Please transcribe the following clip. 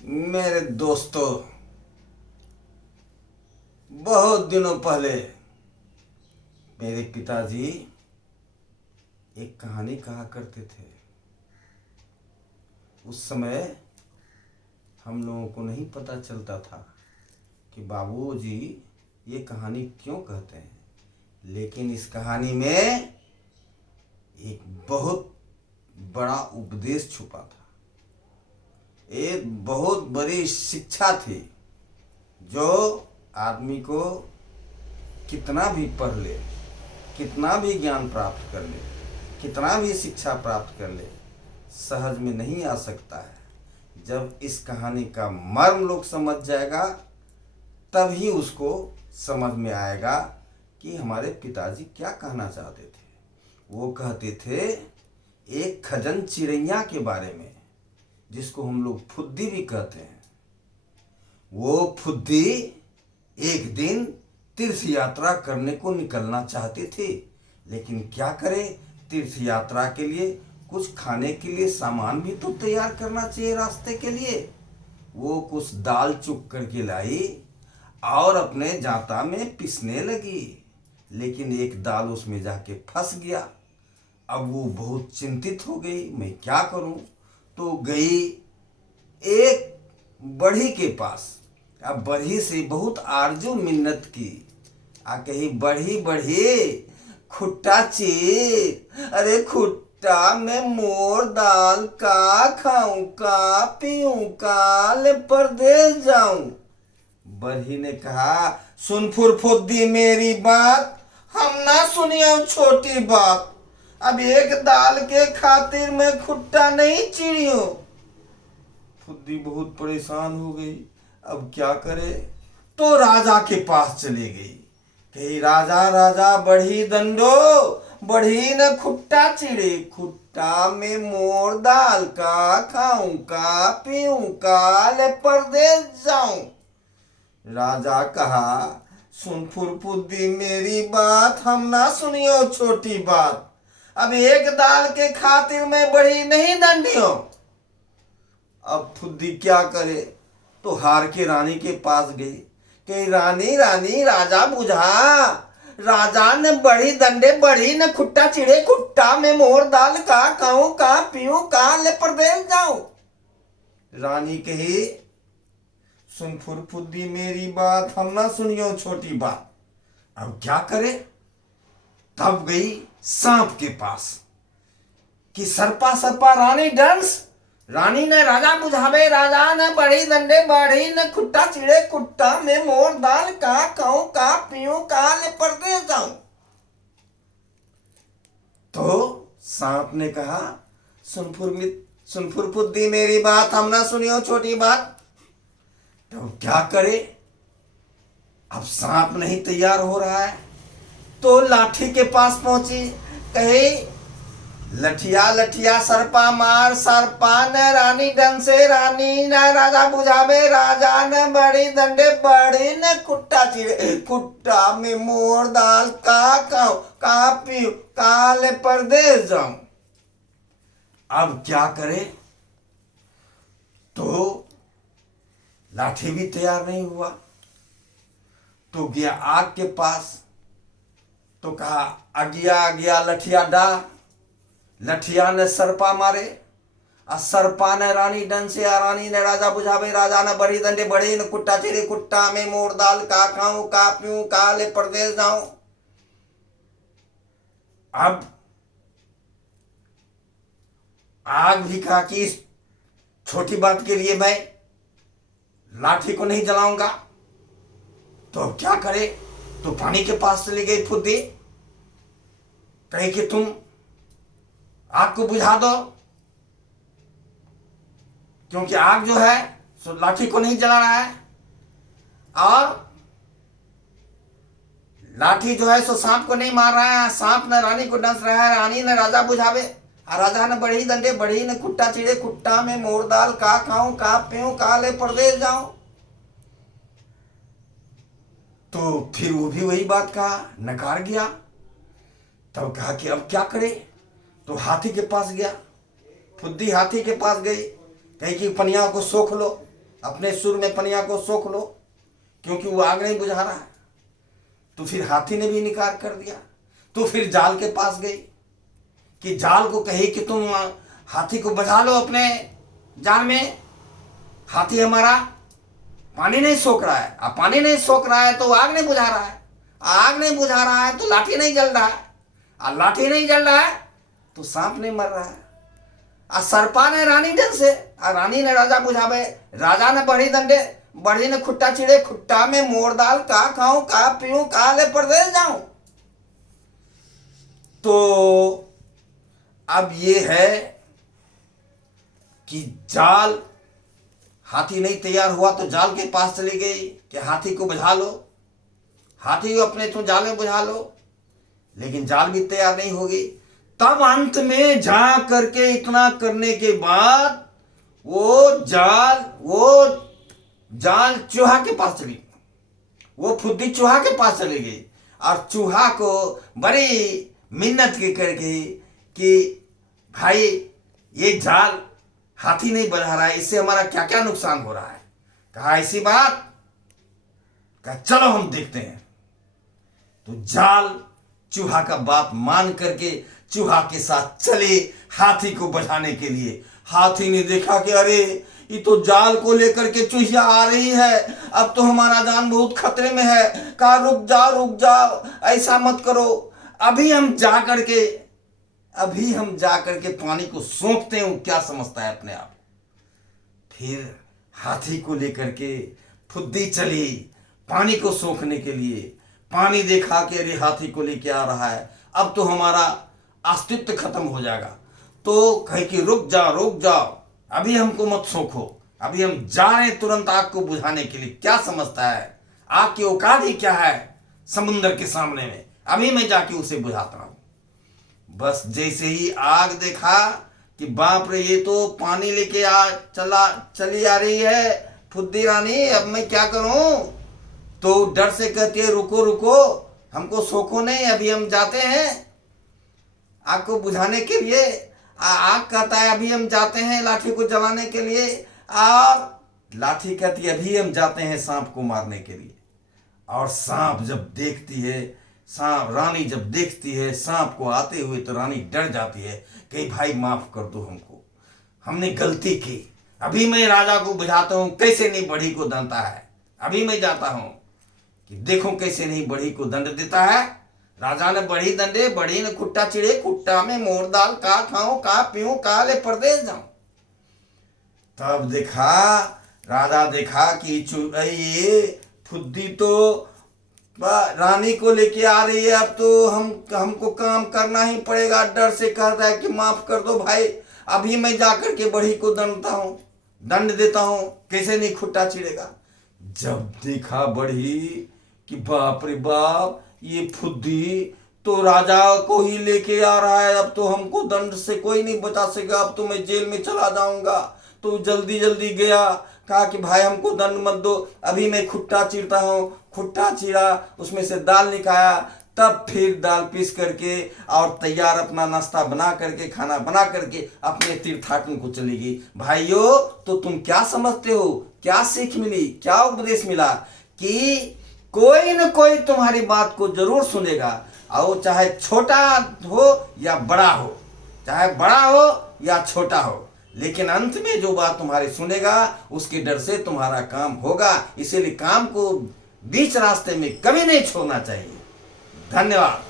मेरे दोस्तों, बहुत दिनों पहले मेरे पिताजी एक कहानी कहा करते थे। उस समय हम लोगों को नहीं पता चलता था कि बाबूजी ये कहानी क्यों कहते हैं, लेकिन इस कहानी में एक बहुत बड़ा उपदेश छुपा था। एक बहुत बड़ी शिक्षा थी जो आदमी को कितना भी पढ़ ले, कितना भी ज्ञान प्राप्त कर ले, कितना भी शिक्षा प्राप्त कर ले, सहज में नहीं आ सकता है। जब इस कहानी का मर्म लोग समझ जाएगा तभी उसको समझ में आएगा कि हमारे पिताजी क्या कहना चाहते थे। वो कहते थे एक खजन चिड़ैया के बारे में, जिसको हम लोग फुद्दी भी कहते हैं। वो फुद्दी एक दिन तीर्थ यात्रा करने को निकलना चाहती थी, लेकिन क्या करे, तीर्थ यात्रा के लिए कुछ खाने के लिए सामान भी तो तैयार करना चाहिए रास्ते के लिए। वो कुछ दाल चुग करके लाई और अपने जांता में पिसने लगी, लेकिन एक दाल उसमें जाके फंस गया। अब वो बहुत चिंतित हो गई, मैं क्या करूं। तो गई एक बढ़ी के पास। अब बढ़ी से बहुत आरजू मिन्नत की, आ कही बढ़ी बढ़ी खुट्टा चीर, अरे खुट्टा में मोर दाल का खाऊं का पीऊं का ले परदेस जाऊं। बढ़ी ने कहा, सुन फुरफुद्दी मेरी बात, हम ना सुनियो छोटी बात। अब एक दाल के खातिर मैं खुट्टा नहीं चिड़ियो। फुद्दी बहुत परेशान हो गई, अब क्या करे। तो राजा के पास चली गई, कही राजा राजा बढ़ी दंडो, बढ़ी न खुट्टा चिड़े, खुट्टा में मोर दाल का खाऊं का पीऊं का ले परदेस जाऊं। राजा कहा, सुन फुरफुद्दी मेरी बात, हम ना सुनियो छोटी बात। अब एक दाल के खातिर मैं बढ़ी नहीं दंडियो। अब फुद्दी क्या करे, तो हार के रानी के पास गई कि रानी रानी राजा बुझा। राजा ने बढ़ी दंडे, बढ़ी ने खुट्टा चिड़े, खुट्टा में मोर दाल का खाऊं का पीऊं का ले परदेस जाऊं। रानी कही, सुन फुरफुद्दी मेरी बात, हम ना सुनियो छोटी बात। अब क्या करे। तब गई सांप के पास कि सरपा सरपा रानी डांस। रानी ने राजा बुझावे, राजा ने बढ़ी दंडे, बढ़ी ने खुट्टा चिड़े, खुट्टा में मोर दाल का खाऊं का पीऊं का ले परदेस जाऊं। तो सांप ने कहा, सुन फुरफुद्दी मेरी बात, हम ना सुनियो छोटी बात। तो क्या करे। अब सांप नहीं तैयार हो रहा है, तो लाठी के पास पहुंची, कहे लठिया लठिया सरपा मार, सरपा न रानी डन से, रानी न राजा बुझावे, राजा न बड़ी दंडे, बड़ी न खुट्टा चिड़े, खुट्टा में मोर दाल का खाऊं का पीऊं का ले परदेस जाऊं। अब क्या करे। तो लाठी भी तैयार नहीं हुआ, तो गया आग के पास, तो कहा अगिया अगिया लठिया डा। लठिया ने सरपा मारे, और सरपा ने रानी डन से, रानी ने राजा बुझावे, राजा ने बड़ी दंडे, बड़ी ने खुट्टा चिड़े, खुट्टा में मोर दाल का खाऊं का पीऊं का ले परदेस जाऊं। अब आग भी कहा कि इस छोटी बात के लिए मैं लाठी को नहीं जलाऊंगा। तो क्या करे। तो पानी के पास चली गई फुद्दी, कही कि तुम आग को बुझा दो, क्योंकि आग जो है सो लाठी को नहीं जला रहा है, और लाठी जो है सो सांप को नहीं मार रहा है, सांप ने रानी को डस रहा है, रानी ने राजा बुझावे, और राजा ने बढ़ी दंडे, बढ़ी ने खुट्टा चिड़े, खुट्टा में मोर दाल का खाऊं का पीऊं का ले परदेस जाऊं। तो फिर वो भी वही बात कहा, नकार गया। तब कहा कि अब क्या करे। तो हाथी के पास गया, फुद्दी हाथी के पास गई, कही कि पनिया को सोख लो। अपने सुर में पनिया को सोख लो, क्योंकि वो आग नहीं बुझा रहा है। तो फिर हाथी ने भी इनकार कर दिया। तो फिर जाल के पास गई कि जाल को कही कि तुम हाथी को बजा लो अपने जाल में। हाथी हमारा पानी नहीं सोख रहा है, अब पानी नहीं सोख रहा है तो आग नहीं बुझा रहा है, आग नहीं बुझा रहा है तो लाठी नहीं जल रहा है, और लाठी नहीं जल रहा है तो सांप नहीं मर रहा है। और सर्पा ने रानी डर से, और रानी ने राजा बुझावे, राजा ने बढ़ी दंडे, बढ़ी ने खुट्टा चिड़े, खुट्टा में मोर दाल, का खाऊं का पीऊं का ले परदेस जाऊं। तो अब ये है कि जाल, हाथी नहीं तैयार हुआ तो जाल के पास चली गई कि हाथी को बुझा लो, हाथी को अपने तुम जाल में बुझा लो, लेकिन जाल भी तैयार नहीं होगी। तब अंत में जा करके इतना करने के बाद वो जाल चूहा के पास चली, वो फुद्दी चूहा के पास चली गई, और चूहा को बड़ी मिन्नत के करके कि भाई ये जाल हाथी नहीं बजा रहा है, इससे हमारा क्या क्या नुकसान हो रहा है। कहा ऐसी बात, कहा चलो हम देखते हैं। तो जाल चूहा का बात मान करके चूहा के साथ चले हाथी को बचाने के लिए। हाथी ने देखा कि अरे ये तो जाल को लेकर के चूहिया आ रही है, अब तो हमारा जान बहुत खतरे में है। कहा रुक जाओ, ऐसा मत करो, अभी हम जा करके पानी को सोखते हैं, क्या समझता है अपने आप। फिर हाथी को लेकर के फुद्दी चली पानी को सोखने के लिए। पानी देखा कि अरे हाथी को लेके आ रहा है, अब तो हमारा अस्तित्व खत्म हो जाएगा। तो कहे कि रुक जाओ, अभी हमको मत सोखो, अभी हम जा रहे हैं तुरंत आग को बुझाने के लिए। क्या समझता है, आग की औकात ही क्या है समुद्र के सामने में, अभी मैं जाके उसे बुझाता हूं। बस जैसे ही आग देखा कि बाप रे, ये तो पानी लेके चली आ रही है फुद्दी रानी, अब मैं क्या करूं। तो डर से कहती है रुको, हमको सोखो नहीं, अभी हम जाते हैं आग को बुझाने के लिए। आग कहता है अभी हम जाते हैं लाठी को जलाने के लिए, और लाठी कहती है अभी हम जाते हैं सांप को मारने के लिए। और रानी जब देखती है सांप को आते हुए तो रानी डर जाती है कि भाई माफ कर दो हमको, हमने गलती की, अभी मैं राजा को बुझाता हूं कैसे नहीं बढ़ी को दंडता है। अभी मैं जाता हूं कि देखो कैसे नहीं बढ़ी को दंड देता है। राजा ने बढ़ी दंडे, बढ़ी ने खुट्टा चिड़े, खुट्टा में मोर दाल, का खाऊं का पीऊं का ले परदेस जाऊं। तब राजा देखा कि ये फुद्दी तो रानी को लेके आ रही है, अब तो हमको काम करना ही पड़ेगा। डर से कहता है कि माफ कर दो भाई, अभी मैं जाकर के बढ़ी को दंड देता हूं, कैसे नहीं खुट्टा चिड़ेगा। जब देखा बढ़ी कि बाप रे बाप, ये फुद्दी तो राजा को ही लेके आ रहा है, अब तो हमको दंड से कोई नहीं बचा सकेगा, अब तो मैं जेल में चला जाऊंगा। तो जल्दी गया, कहा कि भाई हमको दंड मत दो, अभी मैं खुट्टा चीरता हूँ। खुट्टा चीरा, उसमें से दाल निकाला, तब फिर दाल पीस करके और तैयार अपना नाश्ता बना करके, खाना बना करके अपने तीर्थाटन को चली गई। भाइयों, तो तुम क्या समझते हो, क्या सीख मिली, क्या उपदेश मिला कि कोई न कोई तुम्हारी बात को जरूर सुनेगा, और चाहे छोटा हो या बड़ा हो, चाहे बड़ा हो या छोटा हो, लेकिन अंत में जो बात तुम्हारी सुनेगा उसके डर से तुम्हारा काम होगा। इसीलिए काम को बीच रास्ते में कभी नहीं छोड़ना चाहिए। धन्यवाद।